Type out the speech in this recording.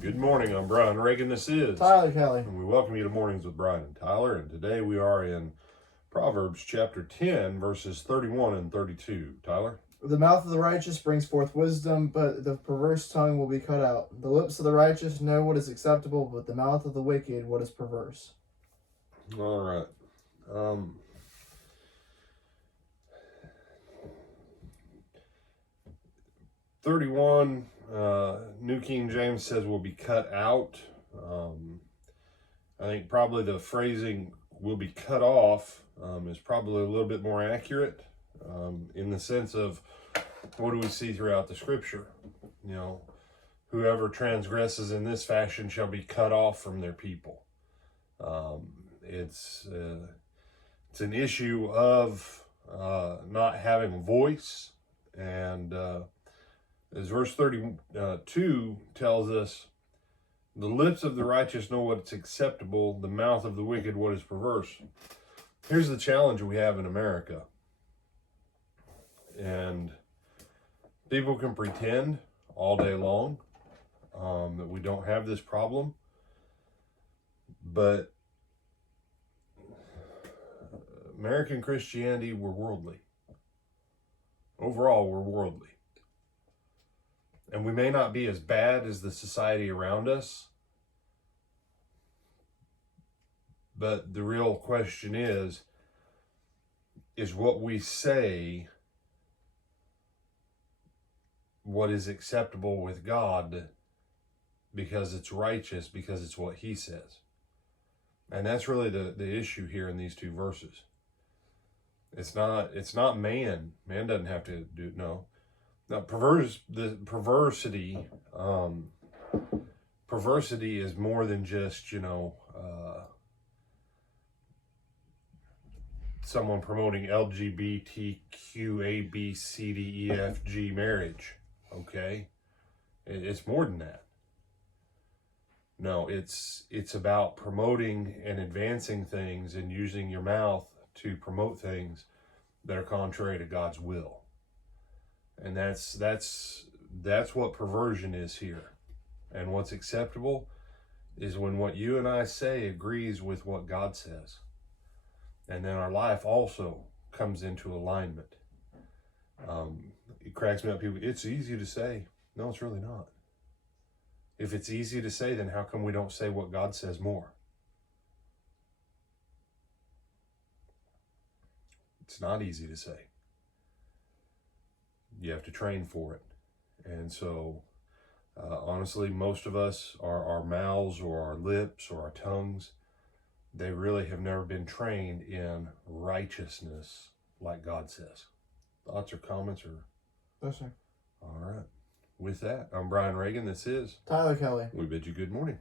Good morning, I'm Brian Reagan. This is Tyler Kelly. And we welcome you to Mornings with Brian and Tyler. And today we are in Proverbs chapter 10, verses 31 and 32. Tyler? The mouth of the righteous brings forth wisdom, but the perverse tongue will be cut out. The lips of the righteous know what is acceptable, but the mouth of the wicked what is perverse. All right. 31, New King James says will be cut out. I think probably the phrasing will be cut off is probably a little bit more accurate in the sense of what do we see throughout the scripture? You know, whoever transgresses in this fashion shall be cut off from their people. It's an issue of not having a voice, and as verse 32 tells us, the lips of the righteous know what's acceptable, the mouth of the wicked what is perverse. Here's the challenge we have in America. And people can pretend all day long that we don't have this problem. But American Christianity, we're worldly. Overall, we're worldly. And we may not be as bad as the society around us. But the real question is what we say what is acceptable with God because it's righteous, because it's what he says. And that's really the issue here in these two verses. It's not man. Man doesn't have to do, no. Now, perversity is more than just, someone promoting LGBTQABCDEFG marriage, okay? It's more than that. No, it's about promoting and advancing things and using your mouth to promote things that are contrary to God's will. And that's what perversion is here. And what's acceptable is when what you and I say agrees with what God says. And then our life also comes into alignment. It cracks me up. People, it's easy to say. No, it's really not. If it's easy to say, then how come we don't say what God says more? It's not easy to say. You have to train for it. And so, honestly, most of us, our mouths or our lips or our tongues, they really have never been trained in righteousness like God says. Thoughts or comments? Yes, sir. All right. With that, I'm Brian Reagan. This is Tyler Kelly. We bid you good morning.